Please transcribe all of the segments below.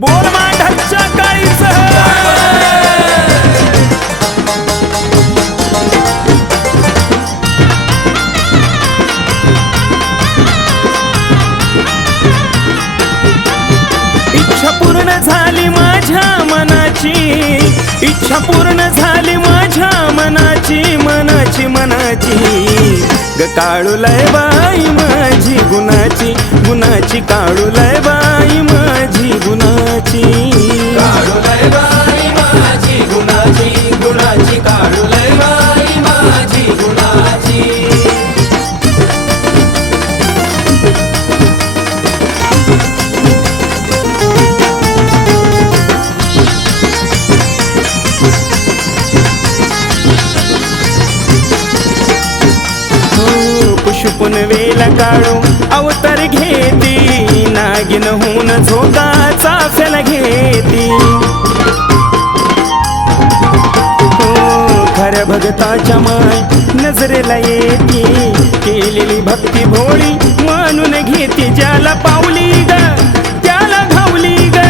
बोल मांढरच्या काळीच इच्छा पूर्ण झाली माझ्या मनाची. इच्छा पूर्ण झाली माझ्या मनाची मनाची मनाची. ग काळू लय बाई माझी गुणाची गुणाची काळू लय बाई. पुष्पुन वेला काढू. अवतर घेती. नागिन होऊन झोकाचा फेल घेती. हो, खऱ्या भगताच्या माय नजरेला येती. केलेली भक्ती भोळी म्हणून घेती. ज्याला पावली ग त्याला घावली ग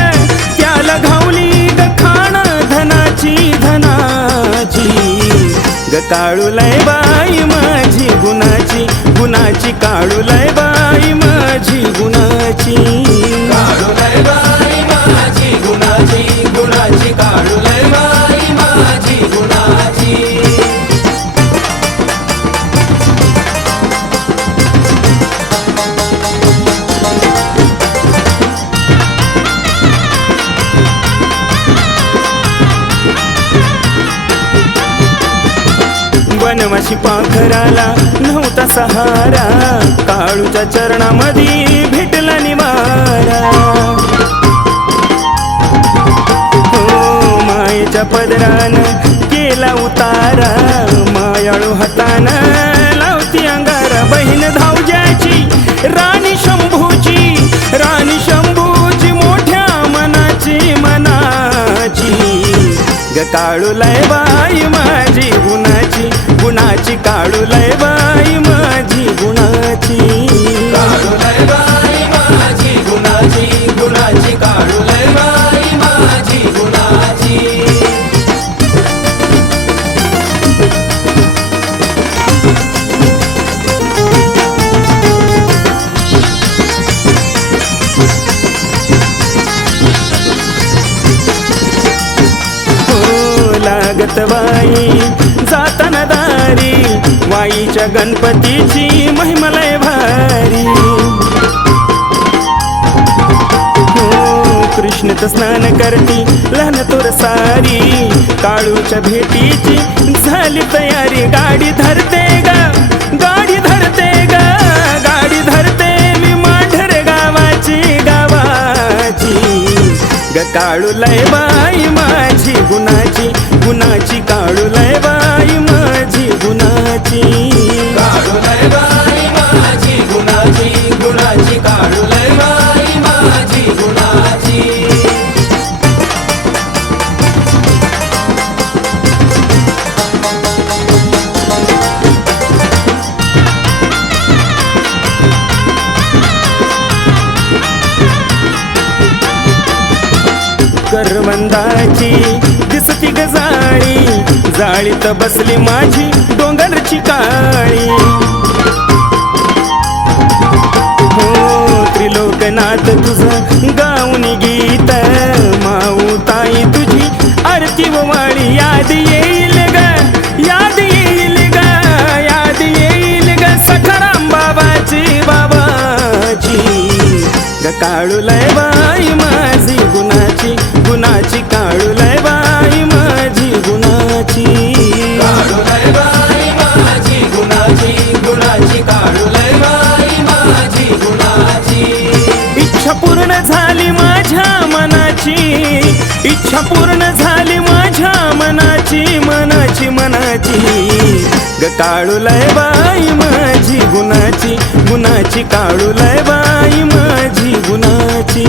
त्याला घावली ग खाण धनाची धनाची. ग काळू लय बा गुणाची काळू लय बाई माझी गुणाची. काढूलय बाई माझी गुणाची गुणाची काढूलय बाई माझी गुणाची. वनवाशी पाखराला नव्हता सहारा. काळूच्या चरणामध्ये भेटला निवारा. हो मायेच्या पदरानं केला उतारा. मायाळू हातानं लावती अंगारा. बहीण धावज्याची राणी शंभूची राणी शंभूची मोठ्या मनाची मनाची. ग काळू लय बाई माझी गुणाची गुणाची काळू लय दारी वाईच्या गणपतीची महिमलय भारी. हो, कृष्णत स्नान करती लहान तोर सारी. काळूच्या भेटीची झाली तयारी गाडी धरते गा गाडी धरते ग गाडी धरते मी मांढर गावाची गावाची. ग काळू लय बाई माझी गुणाची गुणाची काळू लय बाई गुणाची काढूलय बाई माझी गुणाची गुणाची. काढूलय बाई माझी गुणाची. करवंदाची जाळीत बसली माझी डोंगरची काळी. हो त्रिलोकनाथ तुझं गाऊन गीत माऊ ताई तुझी आरती वाळी याद येईल ग याद येईल ग याद येईल ग सखाराम बाबाची बाबाची. ग काळू लय बाई माझी गुणाची गुणाची काळू लय मनाची इच्छा पूर्ण झाली माझ्या मनाची मनाची मनाची. ग काळू लय बाई माझी गुणाची गुणाची काळू लय बाई माझी गुणाची.